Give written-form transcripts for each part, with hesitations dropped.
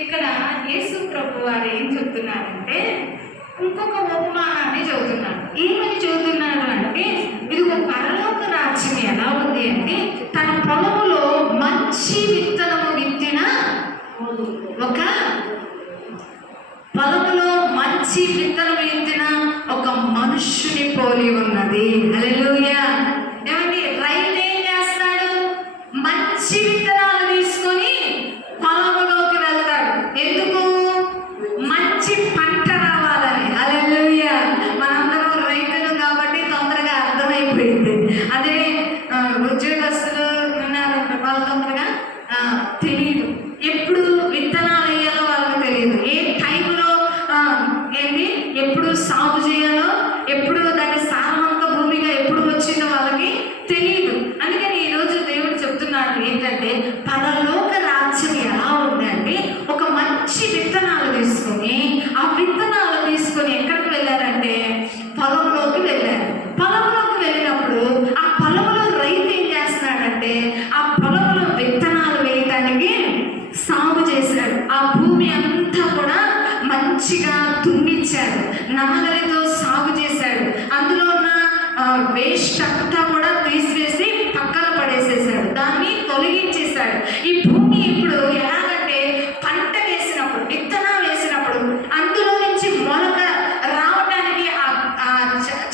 ఇక్కడ యేసు ప్రభు వారు ఏం చెప్తున్నారంటే ఇంకొక ఉపమానాన్ని చదువుతున్నాడు. ఏమని చదువుతున్నాడు అంటే, ఇది ఒక పరలోక రాజ్యం ఎలా ఉంది అంటే, తన పొలములో మంచి విత్తనము విత్తిన ఒక పొలములో మంచి విత్తనం విత్తిన ఒక మనుష్యుని పోలి ఉన్నది. హల్లెలూయా. ఏమండి, రైతు ఏం చేస్తాడు? మంచి విత్తనాలు తీసుకొని పొలంలోకి వెళ్తాడు. ఎందుకు? మంచి పంట రావాలని. హల్లెలూయా. మనందరం రైతులు కాబట్టి తొందరగా అర్థమైపోయింది. అదే ఉద్యోగస్తులు ఉన్నారు, వాళ్ళు తొందరగా తెలియదు. ఎప్పుడు విత్తనాలు వేయాలో వాళ్ళకి తెలియదు. ఏ టైంలో ఏంటి ఎప్పుడు సాగు చేయాలో, ఎప్పుడు దాని సారవంత భూమిగా ఎప్పుడు వచ్చిందో వాళ్ళకి తెలియదు. అందుకని ఈరోజు దేవుడు చెప్తున్నాడు ఏంటంటే, పరలోక రాజ్యం ఎలా ఉందంటే, ఒక మంచి విత్తనాలు తీసుకొని ఆ విత్తనాలు తీసుకొని ఎక్కడికి వెళ్ళారంటే పొలంలోకి వెళ్ళారు. పొలంలోకి వెళ్ళినప్పుడు ఆ పొలంలో రైతు ఏం చేస్తున్నాడంటే, ఆ పొలంలో విత్తనాలు వేయడానికి సాగు చేశాడు. ఆ భూమి అంతా కూడా మంచిగా దున్నిచ్చాడు, నాగలితో సాగు చేశాడు. అందులో ఉన్న వేస్ట్ అంతా కూడా తీసివేసి పక్కన పడేసేసాడు, దాన్ని తొలగించేశాడు. ఈ భూమి ఇప్పుడు ఎలాగంటే, పంట వేసినప్పుడు విత్తనాలు వేసినప్పుడు అందులో నుంచి మొలక రావడానికి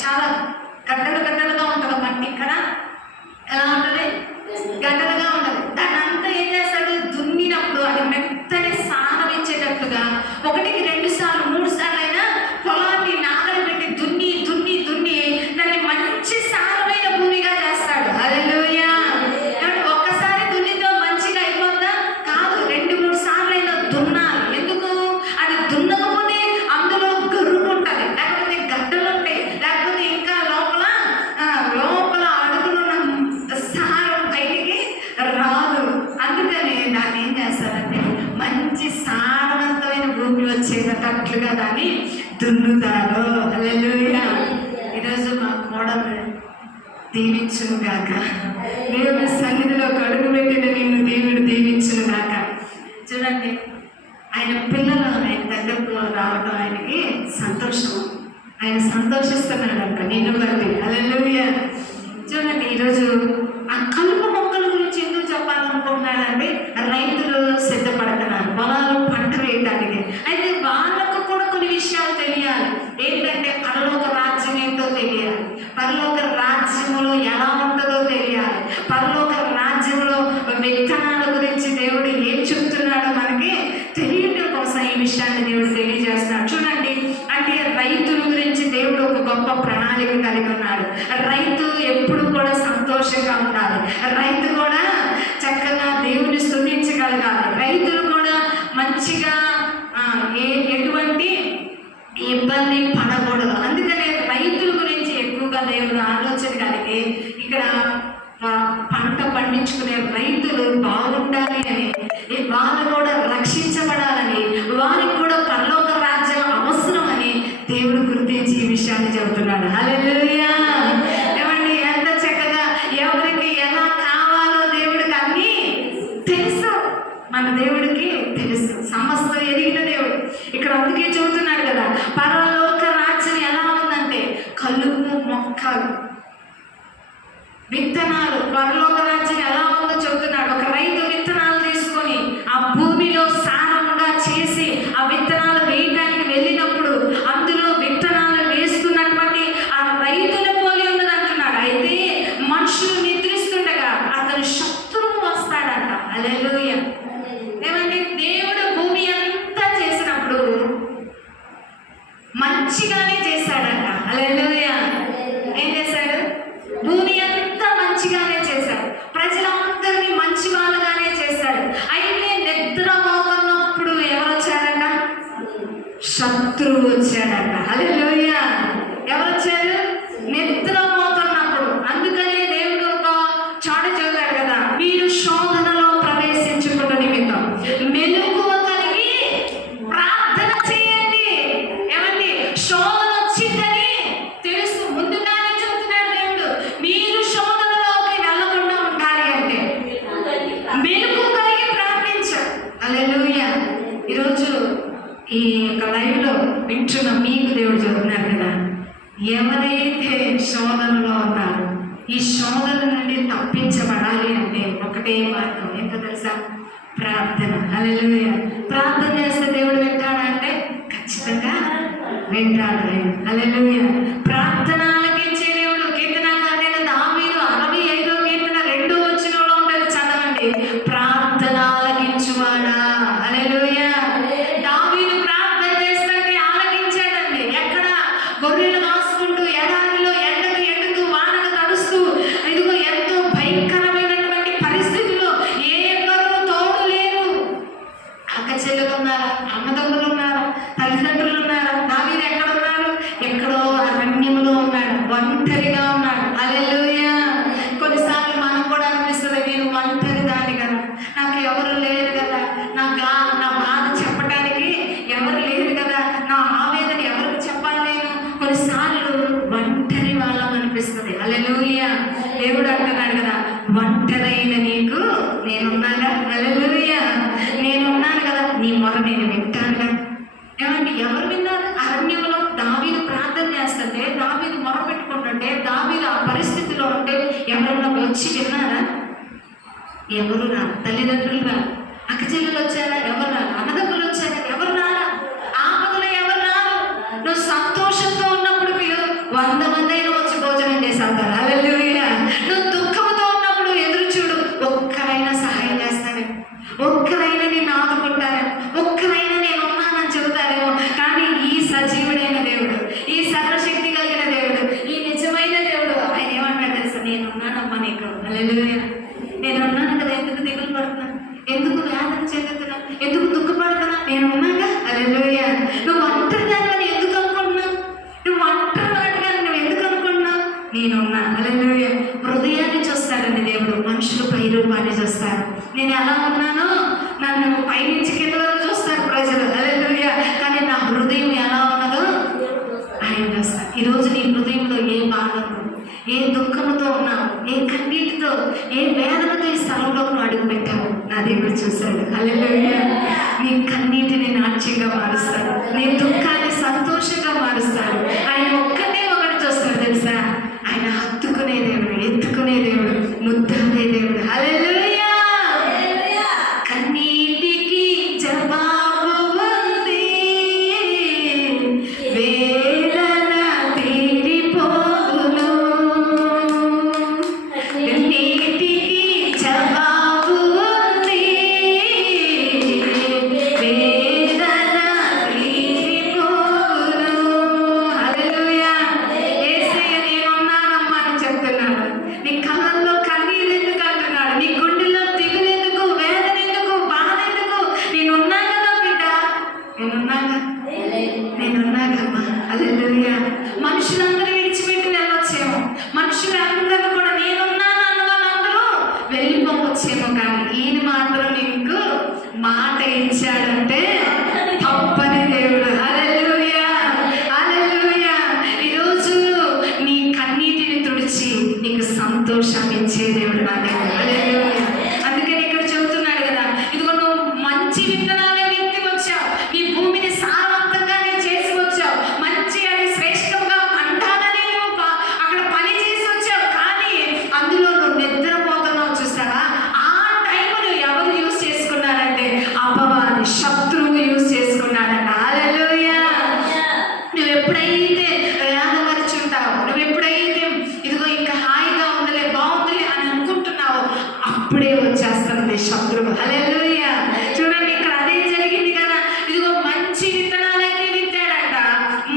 చాలా గడ్డలుగా ఉంటుంది మట్టి. ఇక్కడ ఎలా ఉంటుంది? గడ్డలుగా ఉంటుంది. దాన్ని అంతా ఏం చేస్తాడు? దున్నినప్పుడు అది మెత్తని సారం ఇచ్చేటట్టుగా 1కి 2 సార్లు 3 సార్లు అయినా పొలాన్ని నాగలి పెట్టి దున్ని దున్ని దున్ని దాన్ని మంచి సారమైన భూమిగా చేస్తాడు. హల్లెలూయా. ఒక్కసారి దున్నితో మంచిగా అయిపోద్దా? కాదు, 2-3 సార్లు అయినా దున్నాలి. ఎందుకు? అది దున్నకపోతే అందులో గరుకు ఉంటుంది, లేకపోతే గడ్డలు ఉంటాయి, లేకపోతే ఇంకా లోపల అడుగులున్న సారం బయటికి రాదు. అందుకని దాన్ని ఏం చేస్తారంటే, మంచి సారవంతమైన భూమి వచ్చేటట్లుగా దాన్ని దున్నుతారు. హల్లెలూయా. ఈరోజు మా కోడలు దీవించును గాక. దేవుని సన్నిధిలో అడుగు పెట్టిన నిన్ను దేవుడు దీవించును గాక. చూడండి, ఆయన పిల్లలు ఆయన దగ్గరకు రావడం ఆయనకి సంతోషం. ఆయన సంతోషిస్తున్నాడంట నిన్ను బట్టి. హల్లెలూయా. చూడండి, ఈరోజు ఆ కలుపు మొక్కల గురించి ఎందుకు చెప్పాలనుకుంటున్నాడంటే, రైతులు సిద్ధపడుతున్నారు పొలాలు పంట వేయడానికి. అయితే వాళ్ళకు కూడా కొన్ని విషయాలు తెలియాలి. ఏంటంటే, పరలోక రాజ్యం ఏంటో తెలియాలి, పరలోక రాజ్యములో ఎలా ఉంటుందో తెలియాలి, పరలోక రాజ్యంలో విత్తనాల గురించి దేవుడు ఏం చెప్తున్నాడో మనకి తెలియటం కోసం ఈ విషయాన్ని దేవుడు తెలియజేస్తున్నాడు. చూడండి, అంటే రైతుల గురించి దేవుడు ఒక గొప్ప ప్రణాళిక కలిగి ఉన్నాడు. రైతు ఎప్పుడు కూడా సంతోషంగా ఉండాలి, రైతు కూడా చక్కగా దేవుని స్తుతించగలగాలి, రైతులు కూడా మంచిగా ఎటువంటి ఇబ్బంది పడకూడదు. అందుకనే రైతుల గురించి ఎక్కువగా దేవుడు ఆలోచన కలిగి ఇక్కడ పంట పండించుకునే రైతులు బాగుండాలి అని, వాళ్ళు కూడా రక్షించబడాలని, వారికి కూడా పరలోక రాజ్యం అవసరం అని దేవుడు గుర్తించి ఈ విషయాన్ని చెబుతున్నాడు. హల్లెలూయా. ఏమండి, ఎంత చక్కగా ఎవరికి ఎలా కావాలో దేవుడికి అన్నీ తెలుసు. మన దేవుడికి తెలుసు, సమస్తం ఎరిగిన దేవుడు. ఇక్కడ అందుకే చెబుతున్నాడు కదా, పరలోక రాజ్యం ఎలా ఉందంటే, కలుపు మొక్కలు విత్తనాలు. పరలోక రాజ్యం ఎలా ఉందో చెబుతున్నాడు. ఒక రైతు విత్తనాలు తీసుకొని ఆ భూమిలో సారంగా చేసి ఆ విత్తనాలు వేయడానికి వెళ్ళినప్పుడు అందులో విత్తనాలు వేస్తున్నటువంటి ఆ రైతుల పోలి ఉన్నది అంటున్నాడు. అయితే మనుషులు నిద్రిస్తుండగా అతను శత్రువు వస్తాడంట. హల్లెలూయా. ఏమంటే, దేవుడు భూమి అంతా చేసినప్పుడు మంచిగానే చేశాడంట. హల్లెలూయా. ఏం చేశాడు? భూమి అంతా మంచిగానే చేశాడు, ప్రజలందరినీ మంచి వాళ్ళగానే చేశాడు. అయితే నిద్రపోతున్నప్పుడు ఎవరు వచ్చారంట? శత్రువు వచ్చాడంట. హల్లెలూయా. ఎవరు వచ్చారు? నిద్రపోతున్నప్పుడు. అందుకనే దేవుడు ఒక చాట చదివాడు కదా, మీరు శోధనలో ప్రవేశించుకున్న నిమిత్తం మెలకువ కలిగి ప్రార్థన చేయండి. ఏమండి, శోధన వచ్చిందని తెలుసు, ముందుగానే చెబుతున్నాడు దేవుడు. మీరు శోధనలోకి వెళ్ళకుండా ఉండాలి అంటే మెలకువ కలిగి ప్రార్థించాలి. హల్లెలూయా. ఈరోజు ఈ యొక్క లైవ్లో వింటున్న మీకు దేవుడు చెబుతున్నారు కదా, ఎవరైతే శోధనలో ఉన్నారో ఈ శోధన నుండి తప్పించబడాలి అంటే ఒకటే మార్గం ఏంటో తెలుసా? ప్రార్థన. హల్లెలూయా. ప్రార్థన చేస్తే దేవుడు వింటాడా అంటే ఖచ్చితంగా వింటాడు. హల్లెలూయా. ప్రార్థన ఆలకించే దేవుడు. కీర్తనకారుడైన దావీదు 65వ కీర్తన 2వ వచనంలో ఉంటుంది, చదవండి. ప్రార్థన ఆలకించువాడా. హల్లెలూయా. దావీదు ప్రార్థన చేస్తుంటే ఆలకించాడండి. ఎక్కడ? గొర్రెలు కాసుకుంటూ ఎడారిలో ఎండకు ఎండుతూ వానకు తడుస్తూ, ఇదిగో ఎంతో భయంకరమైనటువంటి పరిస్థితుల్లో ఏ ఎవ్వరూ తోడు లేరు. అక్క చెల్లెలు ఉన్నారా? అన్నదమ్ములు ఉన్నారా? తల్లిదండ్రులు ఉన్నారా? దావీదు ఎక్కడ ఉన్నాడు? ఎక్కడో అరణ్యంలో ఉన్నాడు, ఒంటరిగా ఉన్నాడు. హల్లెలూయా. కొన్నిసార్లు మనం కూడా అనిపిస్తుంది, నేను ఒంటరి దాన్ని కదా, నాకు ఎవరు లేరు కదా, నా బాధ చెప్పడానికి ఎవరు లేరు కదా, నా ఆవేదన ఎవరికి చెప్పాలి నేను. కొన్నిసార్లు ఒంటరి వాళ్ళం అనిపిస్తుంది. హల్లెలూయా. దేవుడు అంటున్నాడు కదా, ఒంటరైన నీకు నేనున్నాగా. హల్లెలూయా. నేనున్నాను కదా, నీ మొర నేను వింటానుగా. ఏమంటే ఎవరు విన్నారు? అరణ్యంలో దావీదు ప్రార్థన చేస్తుంటే, దావీదు మొర పెట్టుకుంటుంటే, దావీదు ఆ పరిస్థితిలో ఉంటే ఎవరన్నా వచ్చి విన్నారా? ఎవరు రా? తల్లిదండ్రులు రా? అక్క చెల్లెలు వచ్చారా? ఎవరు రా? అన్నదమ్ములు వచ్చారా? ఎవరు రారా? ఆపదలో ఎవరు రారు? నువ్వు సంతోషంతో ఉన్నప్పుడు మీరు 100 మంది అయినా వచ్చి భోజనం చేసేస్తారు. హల్లెలూయా. నువ్వు దుఃఖంతో ఉన్నప్పుడు ఎదురు చూడు, ఒక్కరైనా సహాయం చేస్తారే, ఒక్కరైనా నేను ఆదుకుంటారే, ఒక్కరైనా నేను ఉన్నానని చెబుతారేమో. కానీ ఈ సజీవుడైన దేవుడు, ఈ సర్వశక్తి కలిగిన దేవుడు, ఈ నిజమైన దేవుడు ఆయన ఏమంటాడు తెలుసా? నేను ఉన్నానమ్మా నీకు. హల్లెలూయా. నేను ఉన్నాను కదా, ఎందుకు దిగులు పడుతున్నా, ఎందుకు వేదన చెందుతున్నా, ఎందుకు దుఃఖపడుతున్నా? నేను ఉన్నాగా. హల్లెలూయా. నువ్వు ఒంటరిదాన్ని ఎందుకు అనుకుంటున్నావు? నువ్వు ఒంటరివాడిగా నువ్వు ఎందుకు అనుకుంటున్నావు? నేనున్నా. హల్లెలూయా. హృదయాన్ని చూస్తాడండి దేవుడు, మనుషులు పై రూపాన్ని చూస్తారు. నేను ఎలా ఉన్నానో నన్ను పైనుంచి కింద వరకు చూస్తారు ప్రజలు. హల్లెలూయా. కానీ నా హృదయం ఎలా ఉన్నదో ఆయన చూస్తారు. ఈరోజు నీ హృదయంలో ఏ బాధ ఉందో, ఏ దుఃఖంతో ఉన్నావు, ఏ కన్నీటితో, ఏ వేదనతో ఈ స్థలంలో నువ్వు అడుగు పెట్టావు, నా దేవుడు చూశాడు. హల్లెలూయా. నీ కన్నీటిని నాట్యంగా మారుస్తాడు, నీ దుఃఖాన్ని సంతోషంగా మారుస్తాడు. ఆయన ఒకటి చూస్తాడు తెలుసా? ఆయన హత్తుకునే దేవుడు, ఎత్తుకునే దేవుడు, ముద్దాడే దేవుడు. హల్లెలూయా. కన్నీటికి జవాబు ఉంది, వేదన తీరిపోవును. కన్నీటికి జవాబు ఉంది, వేదన తీరిపోవును. హల్లెలూయా. యేసయ్య నేనున్నానమ్మా అని చెప్తున్నాడు. నీ కళ్ళల్లో కన్నీరు ఎందుకు అంటున్నాడు? నీ గుండెల్లో దిగులు ఎందుకు, వేదన ఎందుకు, బాధ ఎందుకు? నేనున్నా కదా బిడ్డ, నేనున్నాగమ్మా. హల్లెలూయా. మనుషులందరూ విడిచిపెట్టి వెళ్ళొచ్చేమో, మనుషులందరూ కూడా నేనున్నాను అన్న వాళ్ళందరూ వెళ్ళిపోవచ్చేమో, కానీ ఈయన మాత్రం నీకు మాట ఇచ్చాడంటే తప్పని దేవుడు. హల్లెలూయా. హల్లెలూయా. ఈరోజు నీ కన్నీటిని తుడిచి నీకు సంతోషాన్ని ఇచ్చే దేవుడు నా దేవుడు. హల్లెలూయా. అందుకని ఇక్కడ చెబుతున్నాడు కదా, ఇదిగో నువ్వు మంచి విత్తనాలే విత్తి వచ్చావు, ఈ భూమిని సారవంతంగానే చేసి వచ్చావు, మంచి అది శ్రేష్టంగా పండాలని నువ్వు అక్కడ పని చేసి వచ్చావు. కానీ అందులో నువ్వు నిద్రపోతున్నావు చూసావా? ఆ టైంను ఎవరు యూజ్ చేసుకున్నారంటే అపవాది, శత్రువు యూజ్ చేసుకున్నాడంట. హల్లెలూయా. నువ్వు ఎప్పుడైతే వేదమరిచుంటావు, నువ్వు ఎప్పుడైతే ఇదిగో ఇంకా హాయిగా ఉందిలే, బాగుందిలే అని అనుకుంటున్నావు, అప్పుడే వచ్చేస్తుంది శత్రువు. హల్లెలూయా. చూడండి, ఇక్కడ అదే జరిగింది కదా. ఇదిగో మంచి విత్తనాలన్నీ విత్తాడంట.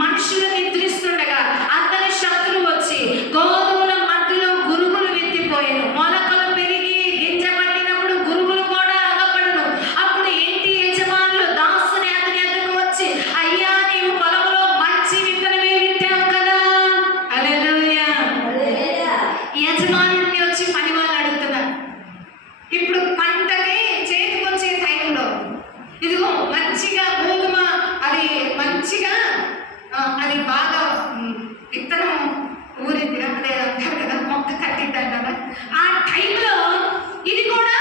మనుషులు నిద్రిస్తుండగా అతని శత్రువు వచ్చి గోధుమల మధ్యలో గురుగులు విత్తిపోయాను. మొలకలు పెరిగి గింజ పట్టినప్పుడు గురుగులు కూడా అగపడును. అప్పుడు ఇంటి యజమానులు దాసుని అతని ఎదురుకు వచ్చి, అయ్యా నీవు పొలంలో మంచి విత్తనమే విత్తావు కదా. హల్లెలూయా. యజమానుడిని వచ్చి పని వాళ్ళు అడుగుతున్నారు. ఇప్పుడు పంటకి చేతికి వచ్చే టైంలో ఇదిగో మంచిగా గోధుమ అది మంచిగా అది బాగా విత్తనం ఊరింది అదే అంటారు కదా, మొక్క కట్టిద్దాం కదా. ఆ టైంలో ఇది కూడా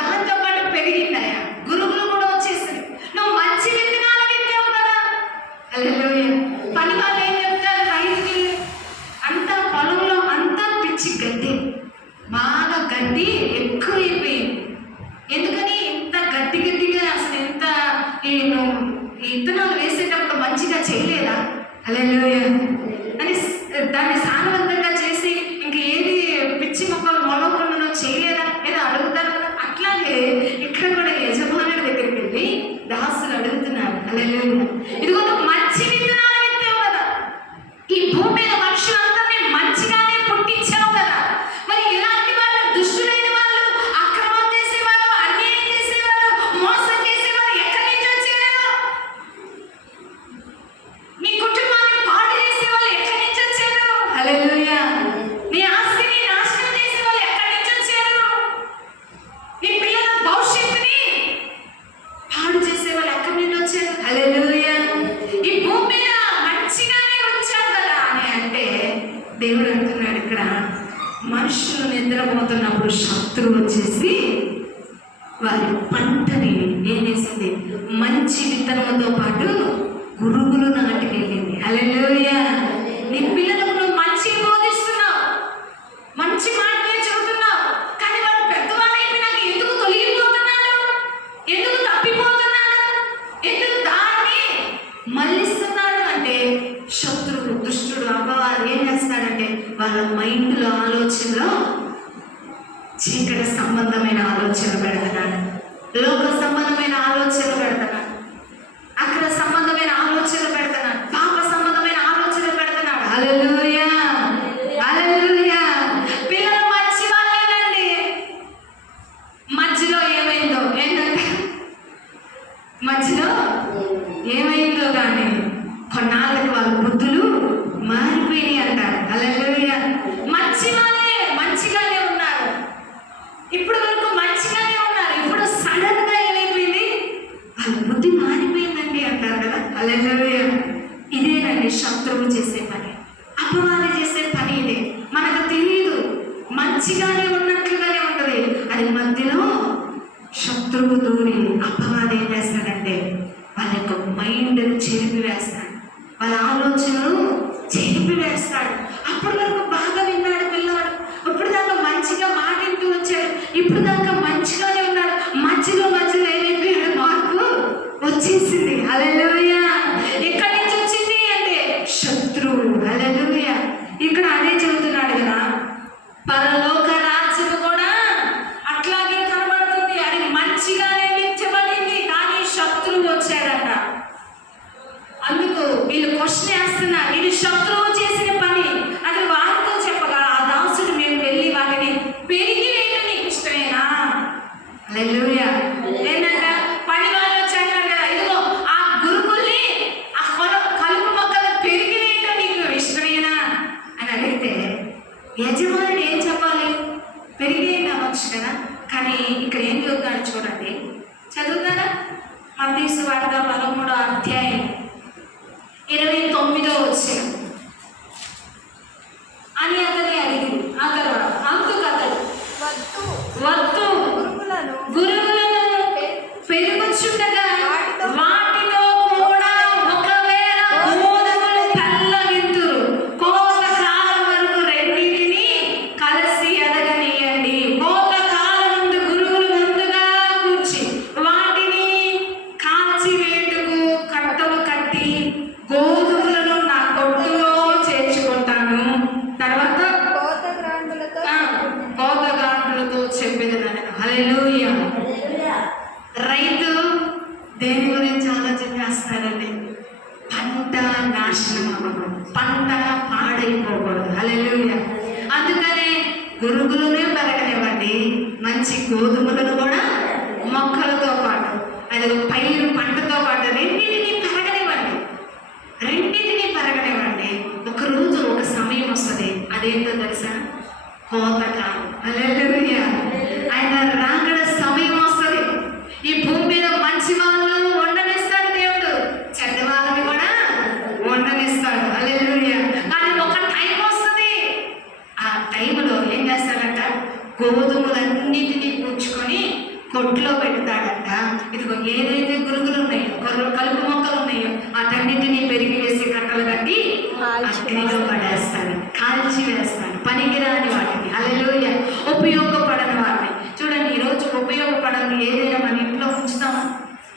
దాంతో పాటు పెరిగిందయ్యా, గురుగులు కూడా వచ్చేసింది. నువ్వు మంచి విత్తనాలు వేసేటప్పుడు మంచిగా చేయలేదా? హల్లెలూయా అని దాన్ని సారవంతంగా చేసి ఇంక ఏది పిచ్చి మొక్కలు మొలవకుండా చేయలేదా ఏదో అడుగుతారు కదా. అట్లాగే ఇక్కడ కూడా యజమానుడి దగ్గరికి వెళ్ళి దాసులు అడుగుతున్నారు. హల్లెలూయా ఇదిగో నువ్వు మంచి విత్తనాలు విత్తావు కదా, ఈ భూమి మీద మనుషులందరినీ మంచిగానే పుట్టించావు కదా, మరి ఇలాంటి వాళ్ళు, దుష్టులైన వాళ్ళు, అక్రమం చేసేవారు, అన్యాయం చేసేవారు, మోసం చేసేవారు ఎక్కడి నుంచి వచ్చేవారు? నీ కుటుంబాన్ని పాడు చేసే వాళ్ళు ఎక్కడి నుంచి వచ్చారు? హల్లెలూయా నీ ఆస్తిని నాశనం చేసే వాళ్ళు ఎక్కడి నుంచి వచ్చారు? నీ పిల్లల భవిష్యత్తుని పాడు చేసే వాళ్ళు ఎక్కడి నుంచి వచ్చారు? హల్లెలూయా ఈ భూమి మీద మంచిగానే ఉంచారు కదా అని అంటే దేవుడు అంటున్నాడు ఇక్కడ, మనుషులు నిద్రపోతున్నప్పుడు శత్రువు వచ్చేసి వారి పంటని ఏం చేసింది? మంచి విత్తనంతో పాటు పురుగులు నాటి వెళ్ళింది. హల్లెలూయా నీ పిల్లలకు నువ్వు మంచి బోధిస్తున్నావు, మంచి మాటలే చెబుతున్నావు, కానీ వాడు పెద్దవాడు అయిపోయినాక ఎందుకు తొలగిపోతున్నాడు? ఎందుకు తప్పిపోతున్నాడు? ఎందుకు దాన్ని మళ్ళిస్తున్నాడు అంటే శత్రువు, దుష్టుడు, అపవాది ఏం చేస్తాడంటే వాళ్ళ మైండ్లో, ఆలోచనలో చీకటి సంబంధమైన ఆలోచన పెడుతున్నాడు, లోక సంబంధమైన ఆలోచన పెడుతున్నాడు, అక్కడ సంబంధమైన ఆలోచన పెడుతున్నాడు, పాప సంబంధమైన ఆలోచన పెడుతున్నాడు. హల్లెలూయా హల్లెలూయా పిల్లలు మంచి వాళ్ళేనండి. మధ్యలో ఏమైందో ఏంటంటే మధ్యలో ఏమైందో కానీ కొన్నాళ్ళకి వాళ్ళ బుద్ధులు మారిపోయినాయి అంటారు. హల్లెలూయా మంచి వాళ్ళే మంచిగానే ఉన్నారు, ఇప్పుడు వరకు మంచిగానే ఉన్నారు, ఇప్పుడు సడన్ గా ఏమైపోయింది? వాళ్ళ బుద్ధి మారిపోయిందండి అంటారు కదా. హల్లెలూయా ఇదేనండి శత్రువు చేసే పని, అపవాది చేసే పని ఇదే. మనకు తెలియదు, మంచిగానే ఉన్నట్లుగానే ఉంటది, అది మధ్యలో శత్రువు దూరి అపవాది ఏం చేస్తాడంటే వాళ్ళ యొక్క మైండ్ని చెరిపి వేస్తాడు, వాళ్ళ ఆలోచనలు చెరిపి వేస్తాడు. అప్పటి వరకు బాగా విన్నాడు పిల్లవాడు, ఇప్పుడు దాకా మంచిగా మాటింటూ వచ్చాడు, ఇప్పుడు దాకా మంచిగానే ఉన్నాడు, మధ్యలో ఏమైపోయాడు? మార్పు వచ్చేసింది. హల్లెలూయా ఎక్కడి నుంచి వచ్చింది అంటే శత్రువు. హల్లెలూయా ఇక్కడ అదే చెబుతున్నాడు కదా, పరలోక రాజ్యము కూడా అట్లాగే కనబడుతుంది, అది మంచిగానే విత్తబడింది, కానీ శత్రువు వచ్చాడట. అందుకు వీళ్ళు క్వశ్చన్ వేస్తున్నారు, ఇది శత్రువు చేసిన పని అది వారితో చెప్పగా ఆ దాసుడు మేము వెళ్ళి వాటిని పెరిగి వేయడం నీకు ఇష్టమేనా? హల్లెలూయా ఏంటంట పని వాళ్ళు వచ్చారు కదా, ఇదిగో ఆ గురుకుల్ని ఆ కలుపు మొక్కలు పెరిగి వేయడం నీకు ఇష్టమేనా అని అడిగితే యజమానుడు ఏం చెప్పాలి? పెరిగి అవ్వచ్చు కదా, కానీ ఇక్కడ ఏం చదువుతాడు చూడండి, చదువుతారా? మత్తయి సువార్త 13వ అధ్యాయం 29వ వచనం. అని అతని అడిగింది, ఆ తర్వాత అందుకు అతడు వత్తు గురుగులను పెరుగుచుండగా వాటితో కూడా ఒకవేళ గోధుమలు పెళ్ళగింతురు, కోత కాలం వరకు రెండింటిని కలిసి ఎదగనీయండి. కోత కాలం ముందు గురుగులు ముందుగా కూర్చి వాటిని కాల్చివేటుకు కట్టలు కట్టి గోధుమలను నా కొట్టులో చేర్చుకుంటాను, తర్వాత కోతగాండ్రులతో చెప్పేదనను. హల్లెలూయా రైతు దేని గురించి ఆలోచన చేస్తాడండి? పంట నాశనం అవ్వకూడదు, పంట పాడైపోకూడదు. హల్లెలూయా అందుకనే గురుగులనే పెరగనివ్వండి, మంచి గోధుమలను కూడా మొక్కలతో పాటు, అది పైరు పంటతో పాటు రెండింటినీ పెరగనివ్వండి. ఒకరోజు ఒక సమయం వస్తుంది, అదేంటో తెలుసా? కోతకాలం. హల్లెలూయా ఆయన రాకడ సమయం వస్తుంది. ఈ భూమి మీద మంచి వాళ్ళు ఉండనిస్తాడు దేవుడు, చెడ్డ వాళ్ళని కూడా ఉండనిస్తాడు. హల్లెలూయా కానీ ఒక టైం వస్తుంది, ఆ టైంలో ఏం చేస్తాడంట? గోధుమలన్నిటినీ కూర్చుకొని కొట్లో పెడతాడంట. ఇదిగో ఏదైతే గురుగులు ఉన్నాయో, కలుపు మొక్కలు ఉన్నాయో వాటన్నిటినీ పెరిగి వేసి కట్టలు కట్టి అగ్నిలో పడేస్తాడు, కాల్చి వేస్తాడు.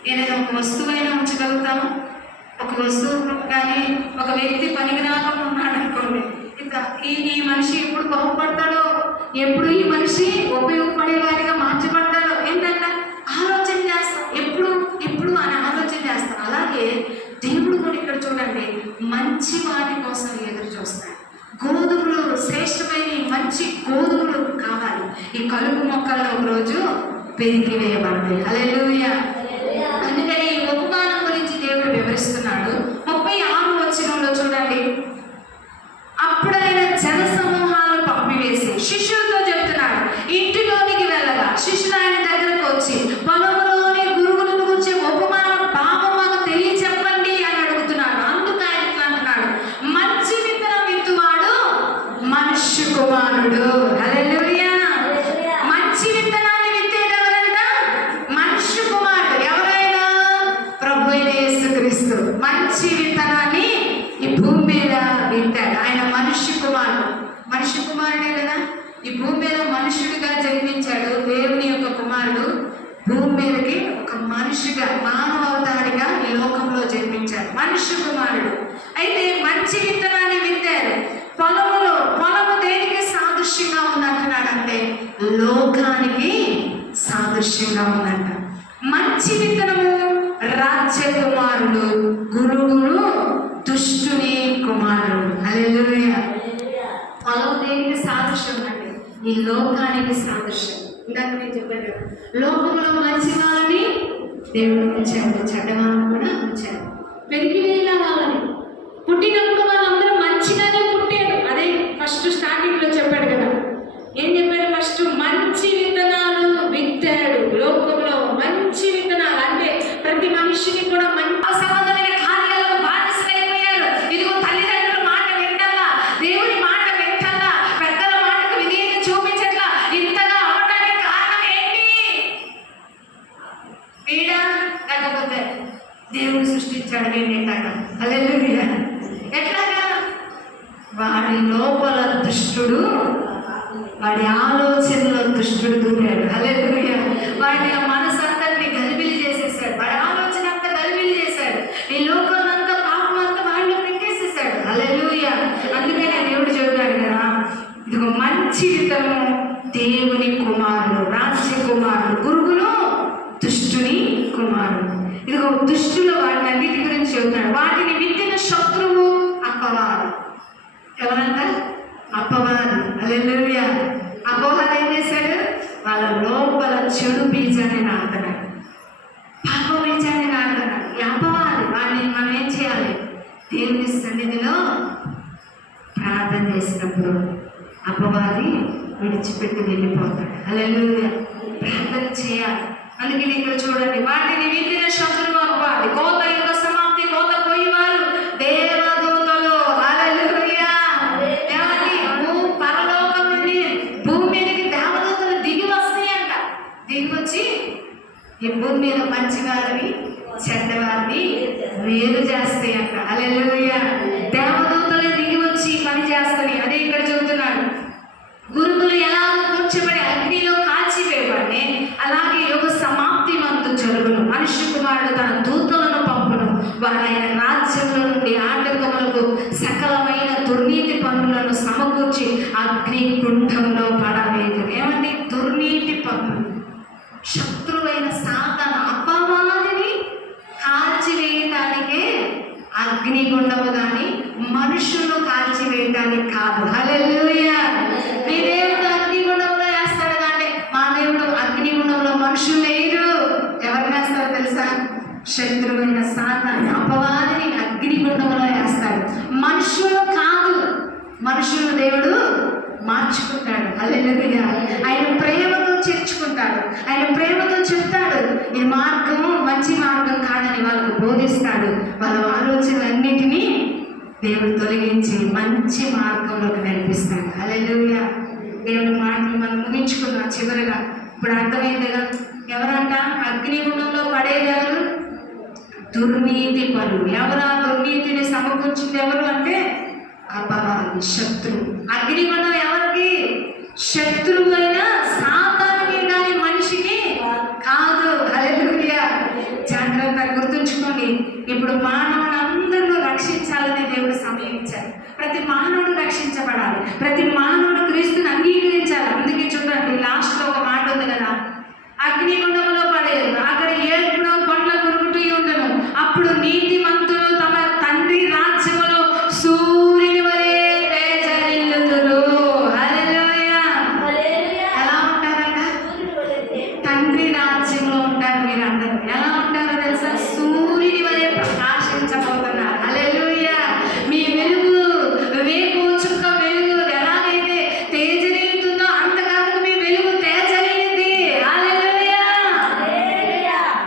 ఏదైనా ఒక వస్తువైనా ఉంచగలుగుతాము. ఒక వస్తువు కానీ ఒక వ్యక్తి పనికిరాకుండా ఉన్నాడు అనుకోండి, ఈ మనిషి ఎప్పుడు కోపపడతాడో, ఎప్పుడు ఈ మనిషి ఉపయోగపడేవాడిగా మార్చబడతాడో ఏంటంటే ఆలోచన చేస్తాం. ఎప్పుడు ఎప్పుడు అని ఆలోచన చేస్తాం. అలాగే దేవుడు కూడా ఇక్కడ చూడండి, మంచి వాటి కోసం ఎదురు చూస్తాడు. గోధుమలు శ్రేష్టమైన మంచి గోధుమలు కావాలి. ఈ కలుపు మొక్కల్లో ఒక రోజు పెరిగి వేయబడతాయి. హల్లెలూయా. అందుకని ఈ ఉపమానం గురించి దేవుడు వివరిస్తున్నాడు. 36వ వచనంలో చూడండి, అప్పుడైన జన సమూహాలను పంపివేసి శిష్యులతో చెప్తున్నాడు, ఇంటిలోనికి వెళ్ళగా శిష్యులు ఆయన దగ్గరకు వచ్చి పొలంలోని గురువులను గురించి ఉపమాన భావం మాకు తెలియచెప్పండి అని అడుగుతున్నాడు. అందుకు ఆయన ఇట్లా అంటున్నాడు, మంచి విత్తనం విత్తువాడు మనుష్య కుమారుడు. హల్లెలూయా. మంచి విత్తనాన్ని విత్తేది ఎవరంట? మనుష్య కుమారుడు. ఎవరైనా? ప్రభు అయిన యేసుక్రీస్తు మంచి విత్తనాన్ని ఈ భూమి మీద విత్తాడు. ఆయన మనుష్య కుమారుడు. మనుష్య కుమారుడే కదా. ఈ భూమి మీద మనుష్యుడిగా జన్మించాడు. దేవుని యొక్క కుమారుడు భూమి మీదకి ఒక మనిషిగా, మానవ అవతారిగా ఈ లోకంలో జన్మించాడు. మనుష్య కుమారుడు. అయితే మంచి విత్తనాన్ని విత్తారు పొలము దేనికి సాదృశ్యంగా ఉందంటున్నాడంటే లోకానికి సాదృశ్యంగా ఉందంట. మంచి విత్తనము రాజ్య కుమారుడు, గురువులు దుష్టుని కుమారుడు. హల్లెలూయా. పొలం దేనికి సాదృశ్యం అంటే ఈ లోకానికి సాదృశ్యం. ఇందాక నేను చెప్పాను కదా, లోకంలో మంచి వాళ్ళని దేవుడు ఉంచాడు, చెడ్డవాళ్ళని కూడా ఉంచాడు. పెరిగి వెళ్ళిన వాళ్ళని పుట్టినప్పుడు వాళ్ళందరూ మంచిగానే పుట్టాడు. అదే ఫస్ట్ స్టార్టింగ్లో చెప్పాడు కదా. ఏం చెప్పాడు? ఫస్ట్ మంచి విత్తనాలు విత్తాడు. లోకంలో మంచి విత్తనాలు అంటే ప్రతి మనిషిని కూడా మంచి సంబంధమైన కార్యాలకు బానిసలైపోయారు. ఇదిగో తల్లిదండ్రుల మాట వింటాలా, దేవుని మాట వింటాలా, పెద్దల మాటకు విధేయత చూపించట్లా. ఇంతగా అవడానికి కారణం ఏంటి? వీడా లేకపోతే దేవుడు సృష్టించాడు వీడేటాగా. హల్లెలూయా. ఎట్లాగా? వాడి లోపల దుష్టుడు, వాడి ఆలోచనలో దుష్టుడు దూరాడు. హల్లెలూయా. వాడి మనసు అంతటిని గలిబిలి చేసేసాడు. వాడి ఆలోచన అంతా గలిబిలి చేశాడు. ఈ లోకం అంతా పాపం అంతా వాళ్ళు పెట్టేసేసాడు. హల్లెలూయా. అందుకనే దేవుడు చెబుతాడు కదా, ఇదిగో మంచి విత్తనము దేవుని కుమారుడు, రాజ్య కుమారుడు, గురువులు దుష్టుని కుమారుడు. ఇదిగో దుష్టులు వాటిని అన్నిటి గురించి చెబుతాడు. వాటిని విత్తిన శత్రువు అపవాది. ఎవరంట? అపవాది. హల్లెలూయా. అపవాది ఏం చేశాడు? వాళ్ళ లోపల చెడు బీజాన్ని నాటుతున్నాడు, పాప బీజాన్ని నాటుతున్నాడు. ఈ అపవాది వాడిని మనం ఏం చేయాలి? దేవుని సన్నిధిలో ప్రార్థన చేసినప్పుడు అపవాది విడిచిపెట్టి వెళ్ళిపోతాడు. హల్లెలూయా. ప్రార్థన చేయాలి. అందుకని ఇక్కడ చూడండి, వాటిని విత్తిన శత్రువు అపవాది. కోత యొక్క సమాప్తి, కోత పోయేవారు దేవదూతలు. హల్లెలూయా. పరలోకం నుండి భూమి మీదకి దేవదూతలు దిగి వస్తాయంట. దిగి వచ్చి ఈ భూమి మీద మంచివారిని చెడ్డవారిని వేరు చేస్తాయంట. హల్లెలూయా. దేవదూతలు దిగి వచ్చి పని చేస్తాయి. అదే ఇక్కడ చెబుతున్నాడు. గురువులు ఎలా కూర్చోబడి అగ్నిలో కాల్చివేయబడి అలాగే యుగ సమాప్తి మందు జరుగును. మనుష్య కుమారుడు తన దూతలను పంపును. వారు ఆయన రాజ్యంలో నుండి ఆటంకములకు సకలమైన దుర్నీతి పనులను సమకూర్చి అగ్ని కుంఠంలో పడవేదు. ఏమండి? దుర్నీతి పనులు. శత్రువైన సాతాన అపవాదిని కాల్చివేయటానికే అగ్నిగుండము కానీ మనుషులు కాల్చివేయటానికి కాదు. హల్లెలూయా. మీ దేవుడు అగ్నిగుండంలో వేస్తాడు కానీ మా దేవుడు అగ్నిగుండంలో మనుషులు లేరు. ఎవరిని వేస్తారో తెలుసా? శత్రువైన సాతాన అపవాదిని అగ్నిగుండంలో వేస్తాడు. మనుషులు కాదు. మనుషులు దేవుడు మార్చుకుంటాడు. హల్లెలూయా. ఆయన ప్రేమతో చేర్చుకుంటాడు. ఆయన ప్రేమతో చెప్తాడు, ఈ మార్గం మంచి మార్గం కాదని వాళ్ళకు బోధిస్తాడు. వాళ్ళ ఆలోచనలన్నిటినీ దేవుడు తొలగించి మంచి మార్గంలోకి నడిపిస్తాడు. హల్లెలూయా. దేవుడి మాటలు మనం ముగించుకున్నాం. చివరిగా ఇప్పుడు అర్థమైంది కదా, ఎవరంట అగ్నిగుండంలో పడేది ఎవరు? దుర్నీతి పనులు. ఎవరు ఆ దుర్నీతిని సమకూర్చింది? ఎవరు అంటే అపవాది, శత్రువు. అగ్నిగుండం ఎవరికి? శత్రువు అయిన సాతానుకి కానీ మనిషికి కాదు. హల్లెలూయా. జాగ్రత్త జాగ్రత్త గుర్తుంచుకోండి. ఇప్పుడు మానవులందరూ రక్షించాలని దేవుడు సమయం ఇచ్చారు. ప్రతి మానవుడు రక్షించబడాలి, ప్రతి మానవుడు క్రీస్తుని అంగీకరించాలి. అందుకే చూడండి, లాస్ట్లో ఒక మాట ఉంది కదా, అగ్నిగుండంలో పడేది అక్కడ ఏడుపును కొండల కొరుకుతూ ఉండను, అప్పుడు నీతిమంతులు తమ తండ్రి రాజ్యములో సూర్యుని వలె తేజరిల్లుదురు. హల్లెలూయా. ఎలా ఉంటారట? తండ్రి రాజ్యంలో ఉంటారు. మీరు అందరూ ఎలా ఉంటారో తెలుసా? సూర్యుని వలె ప్రకాశించబోతున్నారు. హల్లెలూయా. మీ వెలుగు రేపు చుక్క వెలుగు ఎలాగైతే తేజరిల్లుతుందో అంతకాదు మీ వెలుగు తేజరిల్లింది. హల్లెలూయా.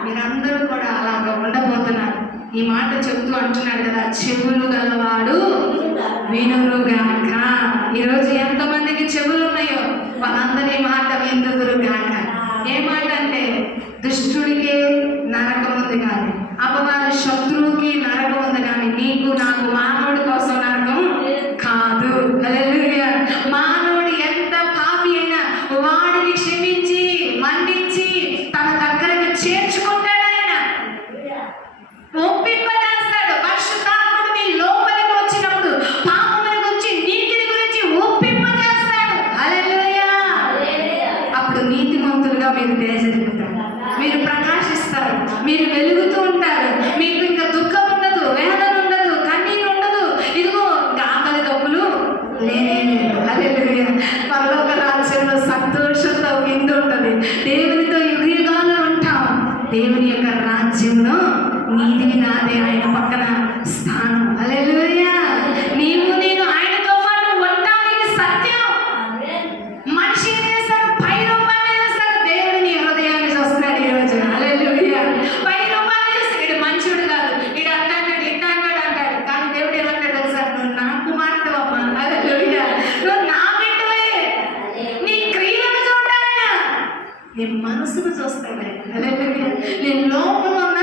మీరందరూ కూడా అలాగా ఉండబోతున్నారు. ఈ మాట చెప్తూ అంటున్నాడు కదా, చెవులు గలవాడు వినుగాక. ఈరోజు ఎంతమందికి చెవులు ఉన్నాయో వాళ్ళందరి మాట విందురుగాక. ఏ మాట అంటే, దుష్టుడికి నరకం ఉంది కానీ, అపవాది శత్రువుకి నరకం ఉంది కానీ, నీకు నాకు మానవుడి కోసం నరకం కాదు. హల్లెలూయా. మానవుడు ఎంత పాపి అయినా వాడిని క్షమించి మన్నించి తన దగ్గరకు చేర్చుకుంటాడు. ఆయన ఒప్పింపజేస్తాడు. పరిశుద్ధాత్ముడు మీ లోపలికి వచ్చినప్పుడు పాపముల గురించి నీతిని గురించి ఒప్పింపజేస్తాడు. హల్లెలూయా. అప్పుడు నీతిమంతులుగా మీరు తేజరిల్లుతారు, మీరు ప్రకాశిస్తారు, మీరు వెలుగుతూ ఉంటారు. మీకు ఇంకా దుఃఖం ఉండదు, వేదన ఉండదు, కన్నీరు ఉండదు. ఇదిగో ఆకలి దప్పులు లేనే లేదు. హల్లెలూయా. పరలోక రాజ్యంలో సంతోషంతో విందు ఉంటుంది. దేవునితో యుగయుగాలు ఉంటాం. దేవుని యొక్క రాజ్యంలో నీది నాదే ఆయన పక్కన స్థానం. హల్లెలూయా. నీవు నేను ఆయనతో పాటు ఉండడానికి సత్యం. మనిషి ఏం చేస్తాడు? పై రూపాన్ని చేస్తాడు. దేవుడిని హృదయాన్ని చూస్తున్నాడు ఈరోజు. హల్లెలూయా. పై రూపాన్ని చేస్తాడు. వీడు మంచివాడు కాదు, వీడు అంటాడు, ఇట్లా అంటాడు అంటాడు. కానీ దేవుడు ఏమంటాడు తెలుసా? నువ్వు నా కుమార్తెవమ్మా. హల్లెలూయా. నువ్వు నా బిడ్డవే. నీ క్రియలను చూడాలన్నా నీ మనసును చూస్తాడు. హల్లెలూయా. నీ లోపల ఉన్న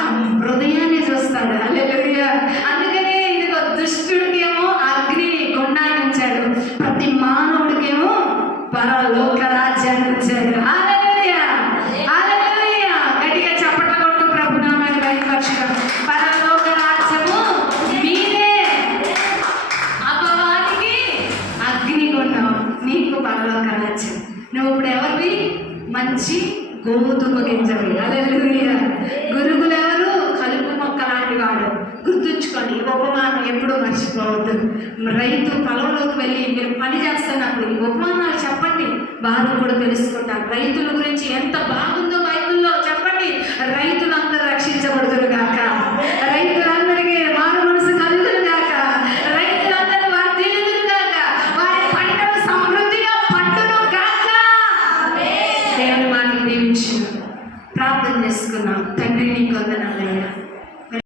ఆ హృదయాన్ని చూస్తాడు. హల్లెలూయా. అందుకనే ఇదిగో దుష్టుడికేమో అగ్ని గుండాన్ని ఇచ్చాడు, ప్రతి మానవుడికేమో పరలోక రాజ్యాన్ని ఇచ్చాడు. హల్లెలూయా. హల్లెలూయా. గట్టిగా చప్పట్లు కొట్టు ప్రభు నామాన్ని మహిమపరచుదాం. పరలోక రాజ్యము మీదే. అపవాదికి అగ్నిగుండం, నీకు పరలోక రాజ్యం. నువ్వు ఇప్పుడు ఎవరివి? మంచి గోధుమ గింజలు. హల్లెలూయా. గురుగులు ఎవరు? కలుపు మొక్క లాంటి వాడు. గుర్తుంచుకోండి, ఈ ఉపమానం ఎప్పుడూ మర్చిపోవద్దు. రైతు పొలంలోకి వెళ్ళి మీరు పని చేస్తున్నప్పుడు ఈ ఉపమానాలు చెప్పండి, వారు కూడా తెలుసుకుంటారు. రైతుల గురించి ఎంత బాగుందో బైబిల్లో చెప్పండి. రైతు